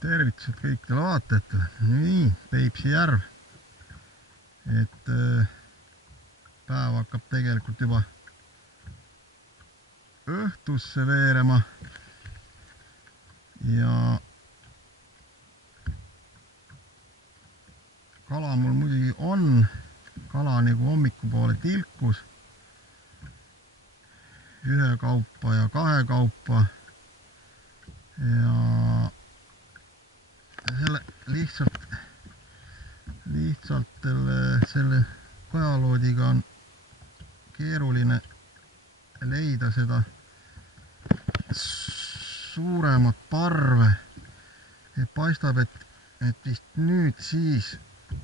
Tervitused kõikidele vaatajatele. Nii, Peipsi järv. Et päev hakkab tegelikult juba õhtusse veerema. Ja kala mul muidugi on. Kala nagu hommikupoole tilkus. Ühe kaupa ja kahe kaupa. Ja selle lihtsalt selle kajaloodiga on keeruline leida seda suuremat parve. Paistab, et vist nüüd siis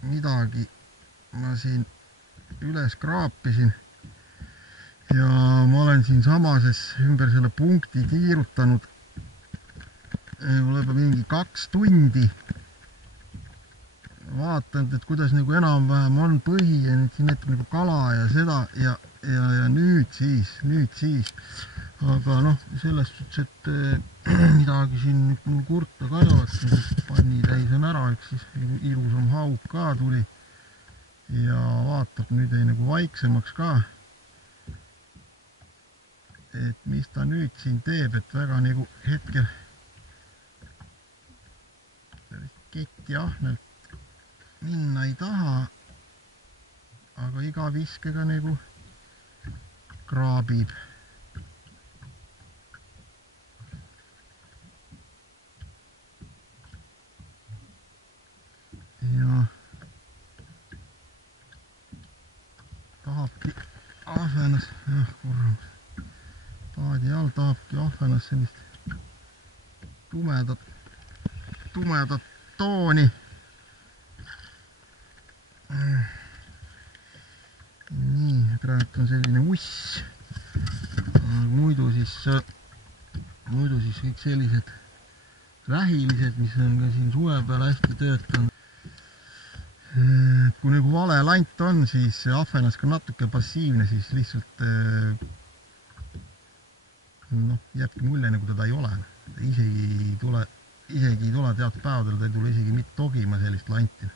midagi ma siin üles kraapisin. Ja ma olen siin samases ümber selle punkti tiirutanud võib-olla mingi 2 tundi. Vaatanud, et kuidas nagu enam-vähem on põhi ja nüüd siin näitab nagu kala ja seda ja nüüd siis. Aga noh, selles suhtes, et midagi siin mul kurta ka ei ole, panni täis on ära, üks siis ilusam hauk ka tuli ja vaatab, nüüd jäi nagu vaiksemaks ka. Et mis ta nüüd siin teeb, et väga nagu hetkel keti ahnelt minna ei taha, aga iga viskega nagu kraabib. Ja tahabki ahvenas, paadi all tahabki ahvenas sellist tumedat tooni. Nii, praegu on selline uss. Muidu siis kõik sellised vähilised, mis on ka siin suve peal hästi töötanud. Kui nagu vale lant on, siis ahvenas ka natuke passiivne, siis lihtsalt jääbki mulje, nagu teda ei ole. Isegi ei tule teatud päevadel, ta ei tule isegi mitte togima sellist lanti.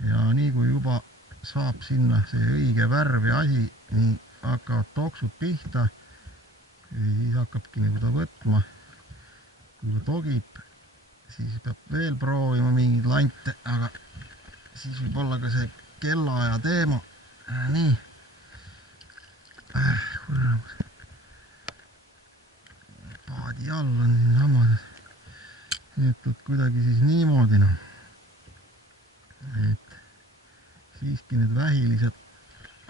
Ja nii kui juba saab sinna see õige värv ja asi, nii hakkavad toksud pihta, siis hakkabki nagu ta võtma. Kui ta togib, siis peab veel proovima mingeid lante, aga siis võib olla ka see kellaaja teema. Nii. Paadi all on siin samas. Jätud kuidagi siis niimoodi. Et siiski need vähilised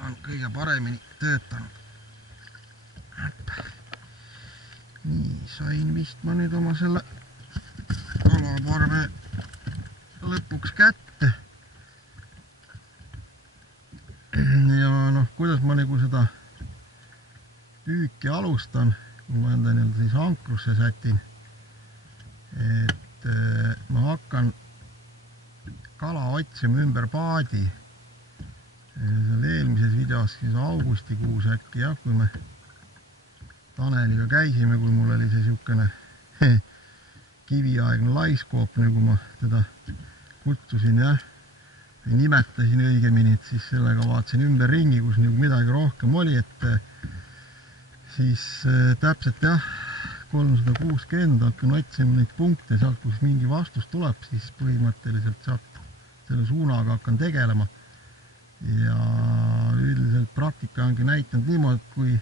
on kõige paremini töötanud. Nii, sain vist ma nüüd oma selle kalaparve lõpuks kätte. Ja noh, kuidas ma nagu seda püüki alustan, kui ma enda siis ankrusse sätin, et ma hakkan kala otsima ümber paadi. Seal eelmises videos siis augustikuus äkki jah, kui me Taneliga käisime, kui mul oli see siukene kiviaegne laiskoop, nagu ma teda kutsusin jah, nimetasin õigemini, et siis sellega vaatasin ümber ringi, kus nagu midagi rohkem oli, et siis täpselt jah, 360 hakkan otsima neid punkte, sealt kus mingi vastus tuleb, siis põhimõtteliselt sealt selle suunaga hakkan tegelema. Ja üldiselt praktika ongi näitanud niimoodi, et kui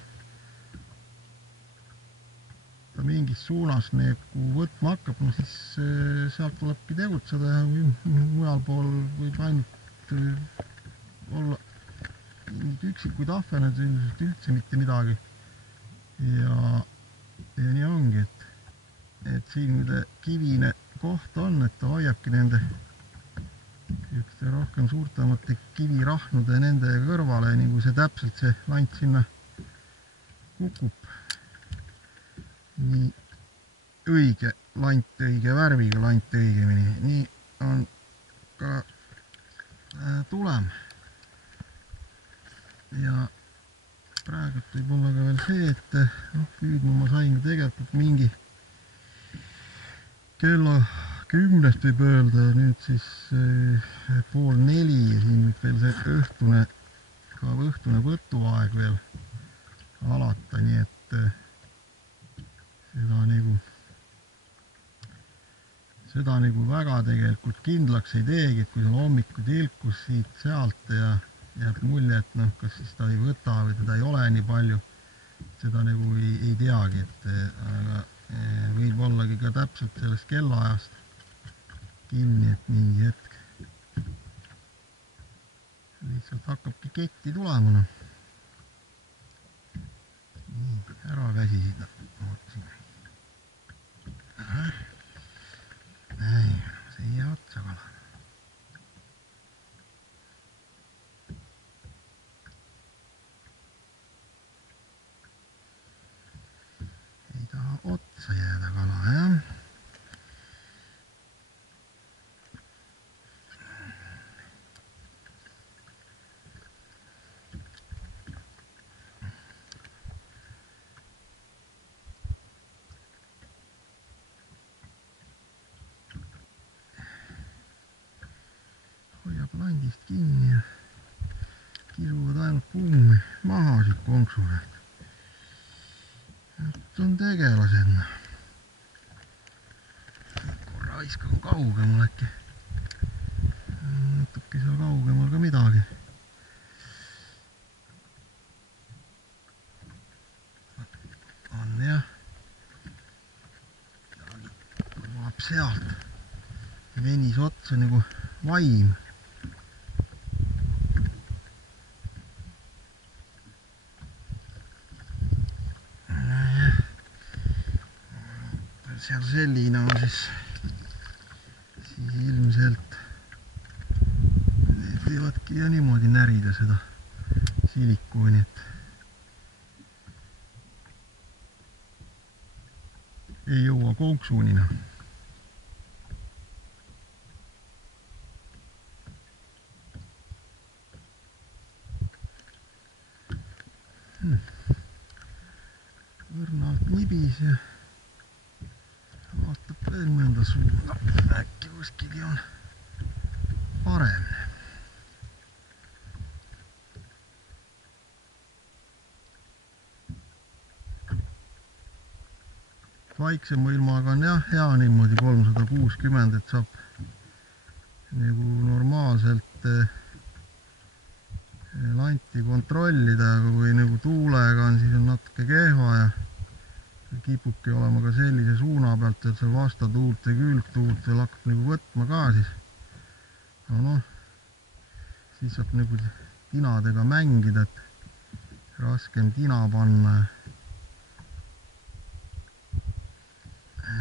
ta mingis suunas nagu võtma hakkab, no siis sealt tulebki tegutseda ja mujal pool võib ainult olla üksikuid ahveneid, üldse mitte midagi. Ja nii ongi, et siin kivine koht on, et ta hoiabki nende rohkem suurtemate kivirahnude nende kõrvale, nii kui see täpselt see lant sinna kukub. Nii õige lant, õige värviga lant õigemini. Nii on ka tulem. Ja praegu võib olla ka veel see, et püüdma ma sain tegelikult mingi 10 võib öelda, nüüd siis 3:30 ja siin võib veel see õhtune võtuaeg veel alata, nii et seda nagu väga tegelikult kindlaks ei teegi, et kui seal hommikul tilkus siit-sealt ja jääb mulje, et noh, kas siis ta ei võta või teda ei ole nii palju, seda nagu ei teagi, aga võib ollagi ka täpselt sellest kellaajast kinni, et mingi hetk lihtsalt hakkabki ketti tulema, noh. Nii, ära väsisid, ootasin. Näin, see jää otsa kala. Ei taha otsa jääda kala, jah. Hoiab landist kinni ja kisuvad ainult puumi maha siit konksu pealt. Nüüd on tegelased. Korra iskan kaugemal äkki. Natuke seal kaugemal ka midagi. On jah. Tuleb sealt. Venis otsa nagu vaim. Seal selline on siis ilmselt need võivadki ja niimoodi närida seda silikooni, et ei jõua konksuunina. Õrnalt nibis ja vaatab veel mõnda suunda, äkki kuskilgi on parem. Vaiksema ilmaga on jah hea niimoodi 360, et saab nagu normaalselt lanti kontrollida, aga kui nagu tuulega on, siis on natuke kehva ja kipubki olema ka sellise suuna pealt, et seal vastatuult ja külgtuult veel hakkab nagu võtma ka siis. No noh, siis saab nagu tinadega mängida, et raskem tina panna.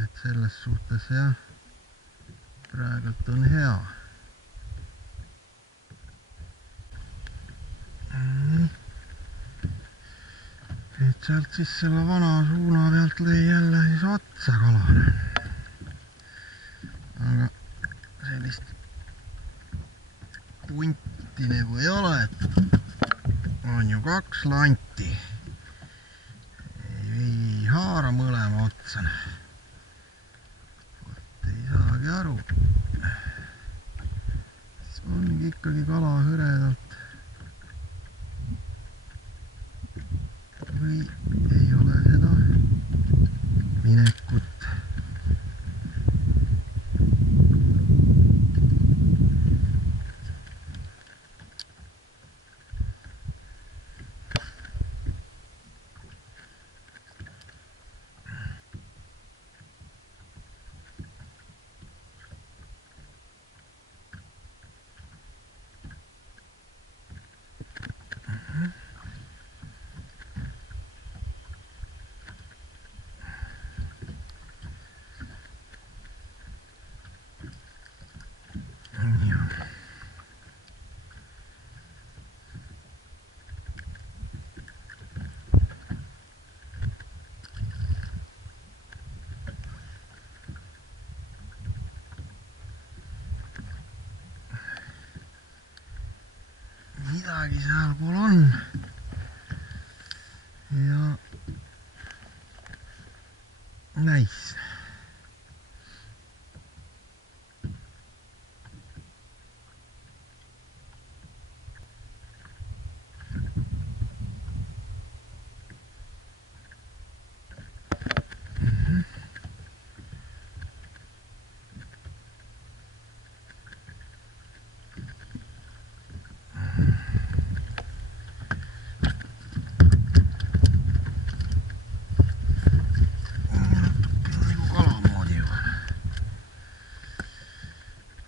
Et selles suhtes jah, praegult on hea. Et sealt siis selle vana suuna pealt lõi jälle siis otsa kalane. Aga sellist punti nagu ei ole, et on ju 2 lanti. Ei haara mõlema otsana. Ei saagi aru. Siis ongi ikkagi kala hõredalt. Või ei ole seda minekut. Midagi sealpool on ja näis.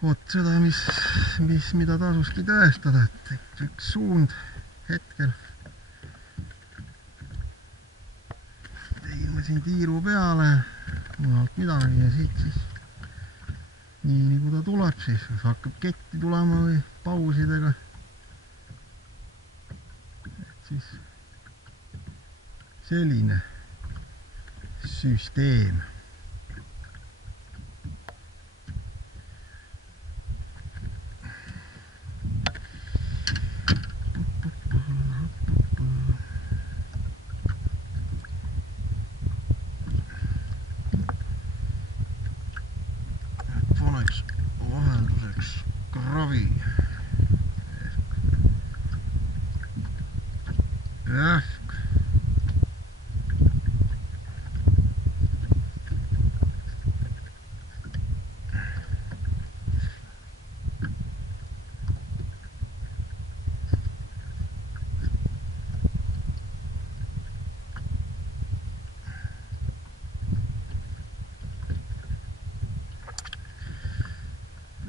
vot seda, mida tasuski tõestada, et üks suund hetkel. Tegin ma siin tiiru peale, mujalt midagi ja siit siis nii nagu ta tuleb siis, hakkab ketti tulema või pausidega. Et siis selline süsteem. Paneks vahelduseks kravi. Jähk.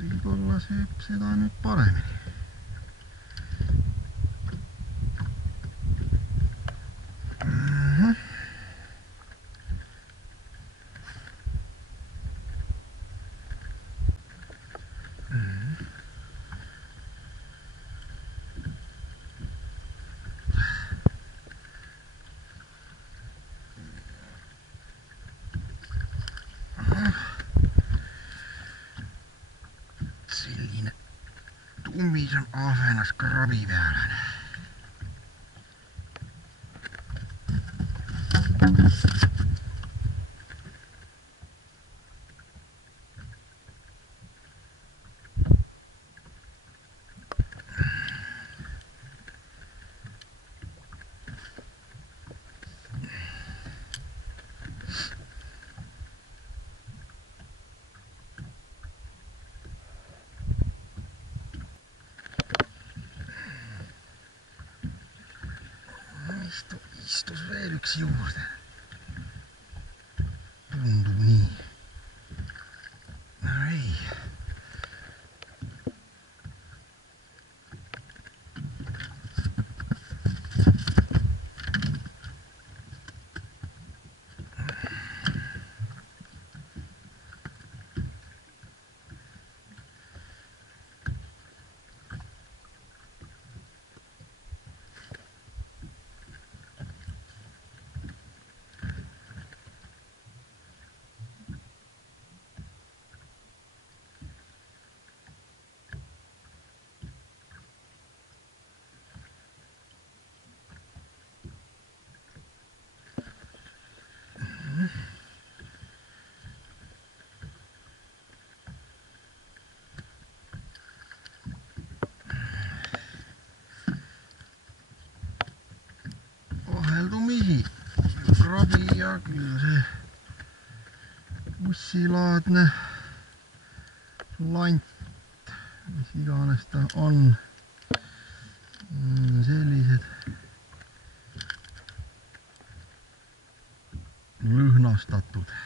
Võib-olla sööb seda nüüd paremini. Selline tummisem ahvenas krabi peale. Istus veel üks juurde. Tundub nii. No ei. Vaheldumisi krabi ja küll see ussilaadne lant, mis iganes ta on, sellised lõhnastatud.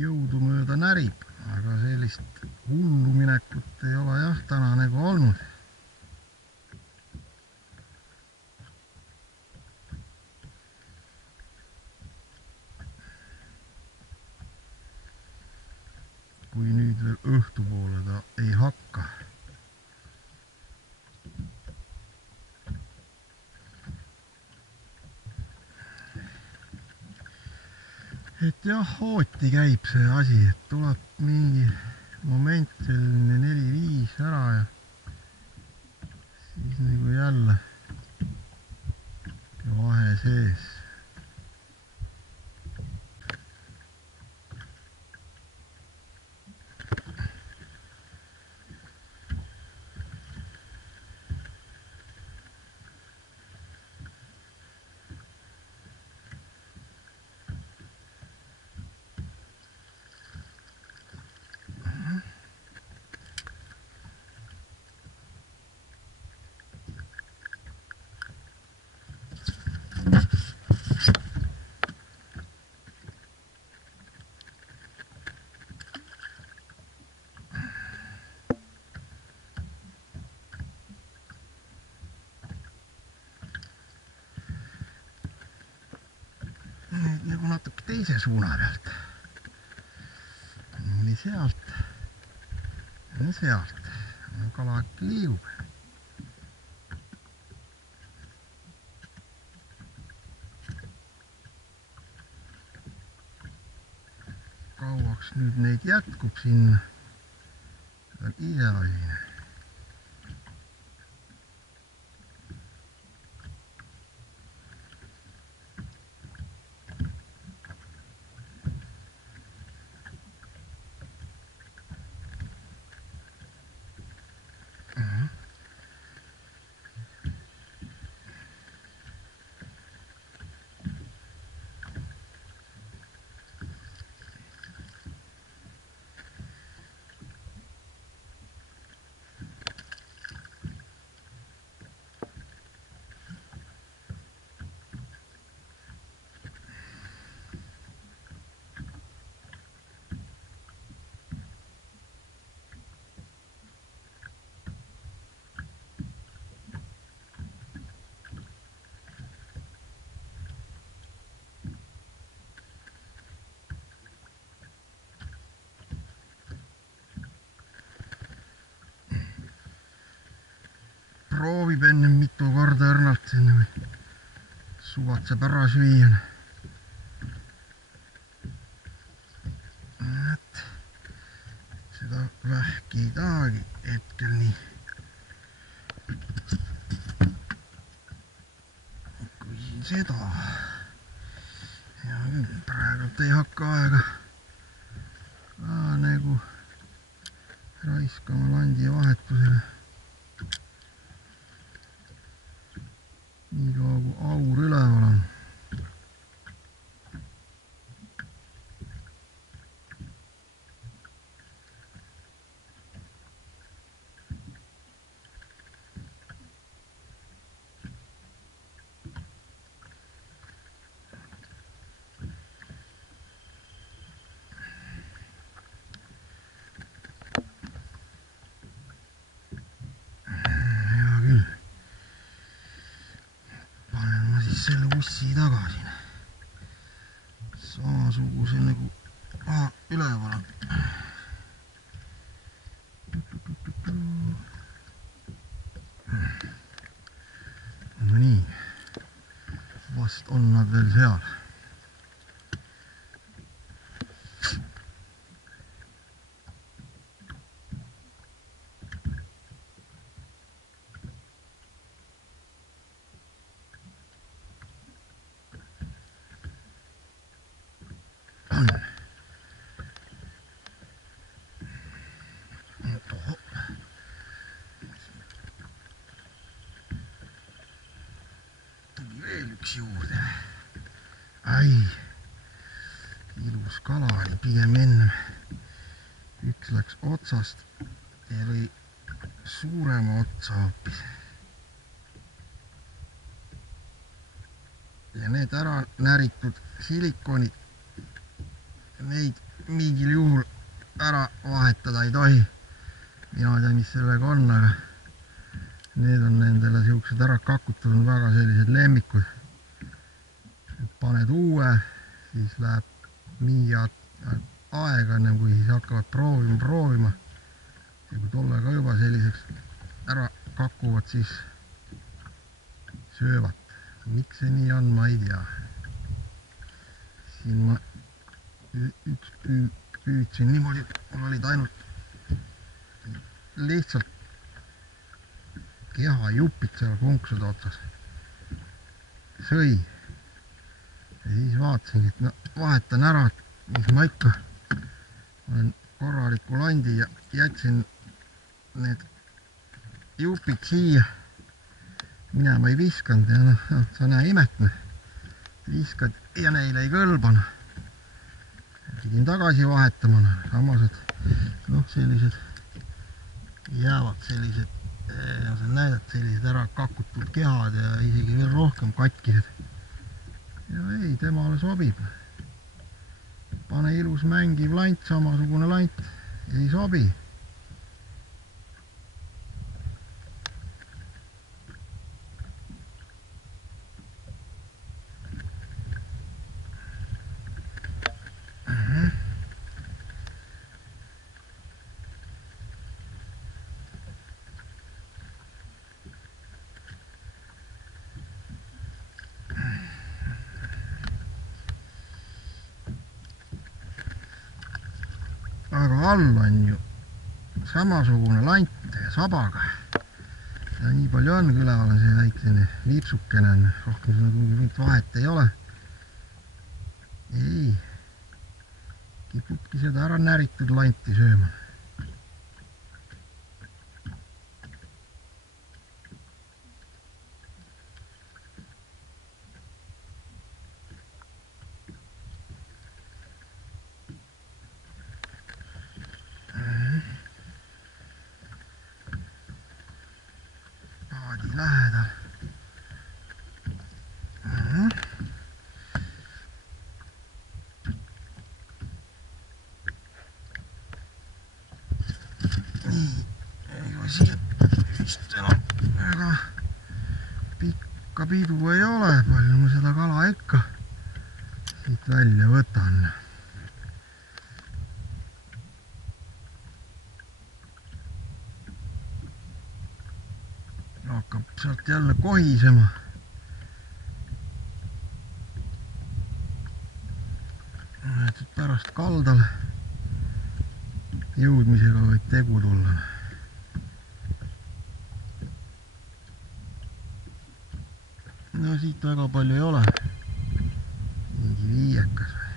Jõudumööda närib, aga sellist hulluminekut ei ole jah täna nagu olnud. Kui nüüd veel õhtupoole ta ei hakka. Et jah, hooti käib see asi, et tuleb mingi moment selline 4-5 ära ja siis nagu jälle vahe sees. teise suuna pealt. Oli sealt. Ja sealt. Kala liigub. Kauaks nüüd neid jätkub sinna. On ise lailine. Proovib enne mitu korda õrnalt enne või suvatseb ära süüa. Et seda vähki ei tahagi hetkel nii. Kui siin seda. Ja küll praegult ei hakka aega nagu raiskama landi vahetusele. Nii kaua kui aur üleval on. Selle ussi tagasi. Samasuguse nagu üleval on. No nii. Vast on nad veel seal. Tuli veel üks juurde. Ai, ilus kala oli pigem enne. Üks läks otsast ja lõi suurema otsa hoopis. Ja need ära näritud silikoonid, neid mingil juhul ära vahetada ei tohi. Mina ei tea, mis sellega on, aga need on nendele siuksed ära kakutatud, väga sellised lemmikud. Paned uue, siis läheb mingi aega ennem, kui siis hakkavad proovima. Ja kui tollega juba selliseks ära kakuvad, siis söövad. Miks see nii on, ma ei tea. Siin ma üks püüdsin niimoodi, mul olid ainult lihtsalt kehajupid seal konksude otsas. Sõi. Ja siis vaatasingi, et no, vahetan ära, mis ma ikka olen korraliku landi ja jätsin need jupid siia. Mina ma ei viskanud ja noh, sa näe imetne. Viskad ja neile ei kõlbana. Pidin tagasi vahetama, samas, et noh, sellised jäävad sellised, sa näedad sellised ära kakutud kehad ja isegi veel rohkem katkised. Ja ei, temale sobib. Pane ilus mängiv lant, samasugune lant, ei sobi. aga all on ju samasugune lant sabaga. Ja nii palju on, kui üleval on see väiksene lipsukene on, rohkem seda mingit vahet ei ole. Ei, kipubki seda ära näritud lanti sööma. Paadi lähedal. Siin vist enam väga pikka pidu ei ole, palju ma seda kala ikka siit välja võtan. Hakkab sealt jälle kohisema. Et pärast kaldale jõudmisega võib tegu tulla. No siit väga palju ei ole. Mingi viiekas või.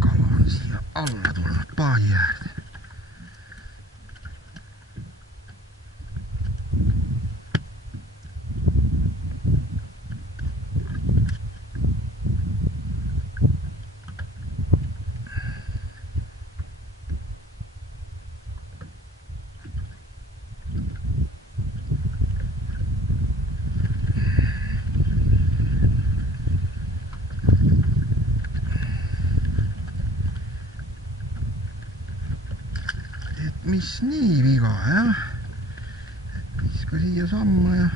Kala on siia alla tulnud paadi äärde. Mis nii viga, jah? Viska siia samma ja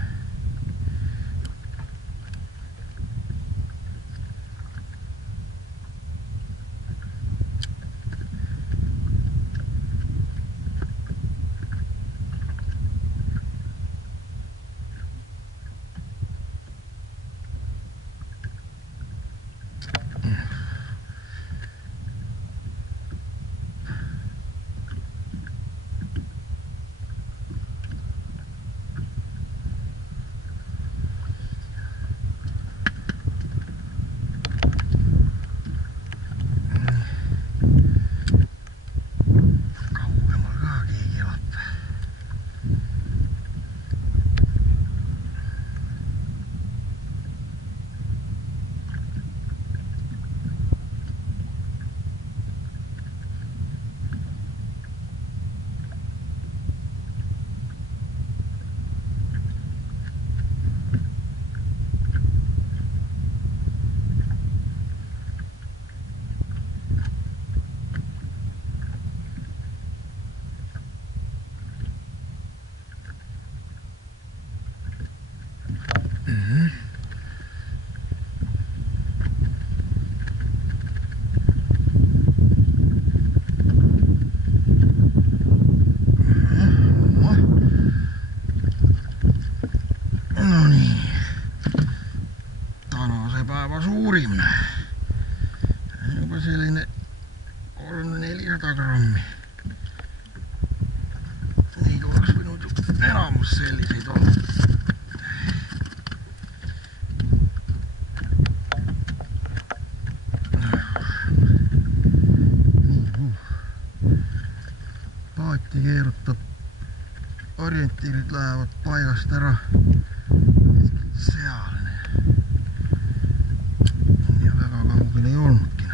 norimine. Juba selline 300-400 grammi. Neid oleks võinud ju enamus selliseid olla. Paati keerutab, orientiirid lähevad paigast ära. Seal ja väga kaugel ei olnudki.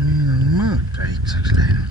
Nüüd on mõõt väikseks läinud.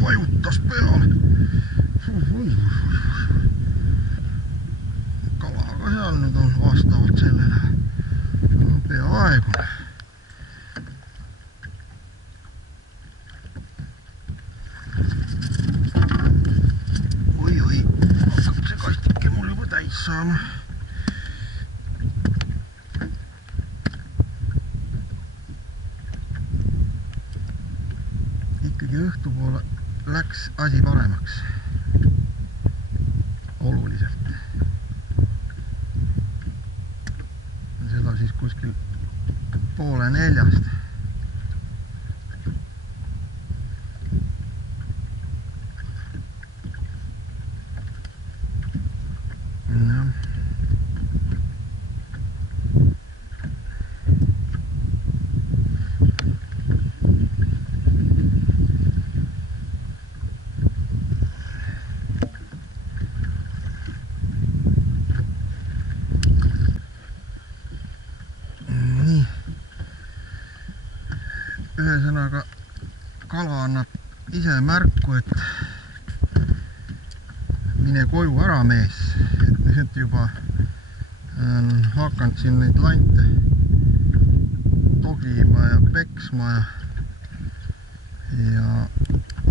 Vajutas peale. Kalaga seal nüüd on vastavalt sellele peaaegu. Oi, hakkab see kastike mul juba täis saama. Ikkagi õhtupoole läks asi paremaks. Oluliselt. Seda siis kuskil 3:30. Ühesõnaga, kala annab ise märku, et mine koju ära, mees. Et nüüd juba hakanud siin neid lante togima ja peksma ja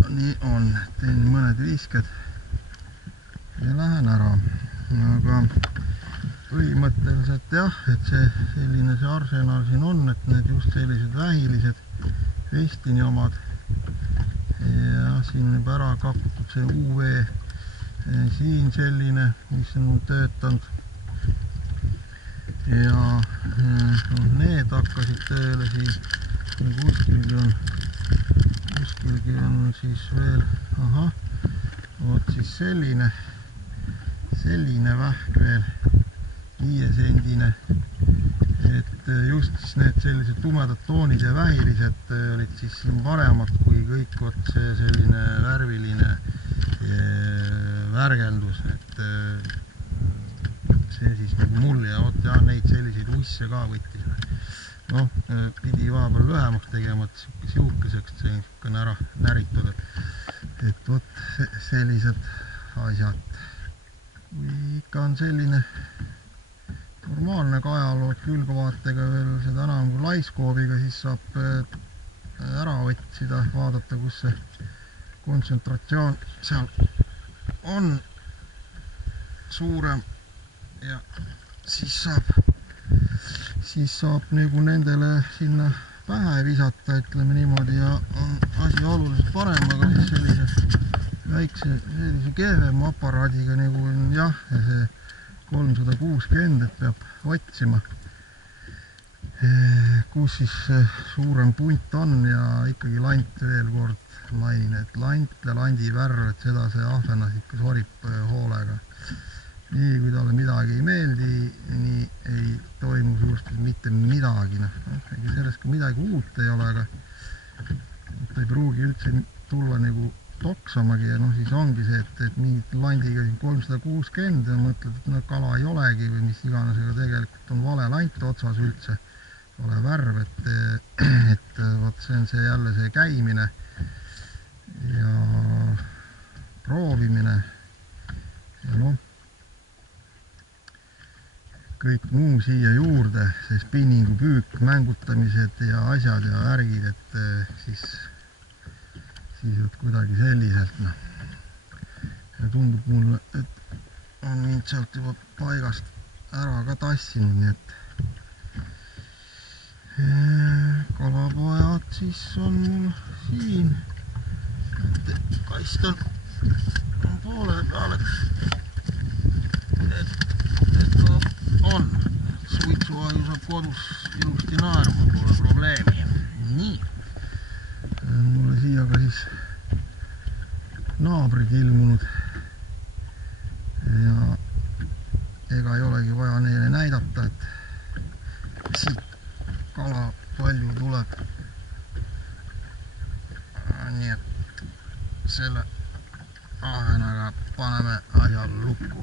nii on. Teen mõned visked ja lähen ära. Aga põhimõtteliselt jah, et selline see arsenal siin on, et need just sellised vähilised Vestini omad ja siin on juba ära kakutud see UV siin selline, mis on töötanud ja need hakkasid tööle siin kuskilgi on siis veel vot siis selline vähk veel, 5-sendine, et just need sellised tumedad toonid ja vähilised olid siis siin paremad kui kõik vot see selline värviline värgeldus, et see siis nagu mul ja vot jah, neid selliseid usse ka võttis. Noh, pidi vahepeal lühemaks tegema, et siukeseks see niisugune ära näritud, et vot sellised asjad. Kui ikka on selline normaalne kajalood külgvaatega veel seda enam kui laiskoobiga, siis saab ära otsida, vaadata, kus see kontsentratsioon seal on suurem ja siis saab nagu nendele sinna pähe visata, ütleme niimoodi, ja on asi oluliselt parem, aga siis sellise väikse, sellise kehvema aparaadiga nagu on jah, ja see 360, et peab otsima, kus siis suurem punt on ja ikkagi lant veel kord mainin, et lant ja landi värv, et seda see ahvenas ikka sorib hoolega. Nii kui talle midagi ei meeldi, nii ei toimu suuresti mitte midagi. Ega sellest ka midagi uut ei ole, aga ta ei pruugi üldse tulla nagu toksamagi ja siis ongi see, et mingit landiga 360 ja mõtled, et kala ei olegi või mis iganes, aga tegelikult on vale lant otsas üldse, vale värv, et vot see on see jälle see käimine ja proovimine ja kõik muu siia juurde, see spinningu püük, mängutamised ja asjad ja värgid, et siis vot kuidagi selliselt, ja tundub mulle, et on mind sealt juba paigast ära ka tassinud, nii et kalapojad siis on mul siin, et kast on poole peal, et on, suitsuaju saab kodus ilusti naerma, pole probleemi. Nii, mulle siia ka siis naabrid ilmunud ja ega ei olegi vaja neile näidata, et siit kala palju tuleb. Nii et selle ahvenaga paneme asjal lukku.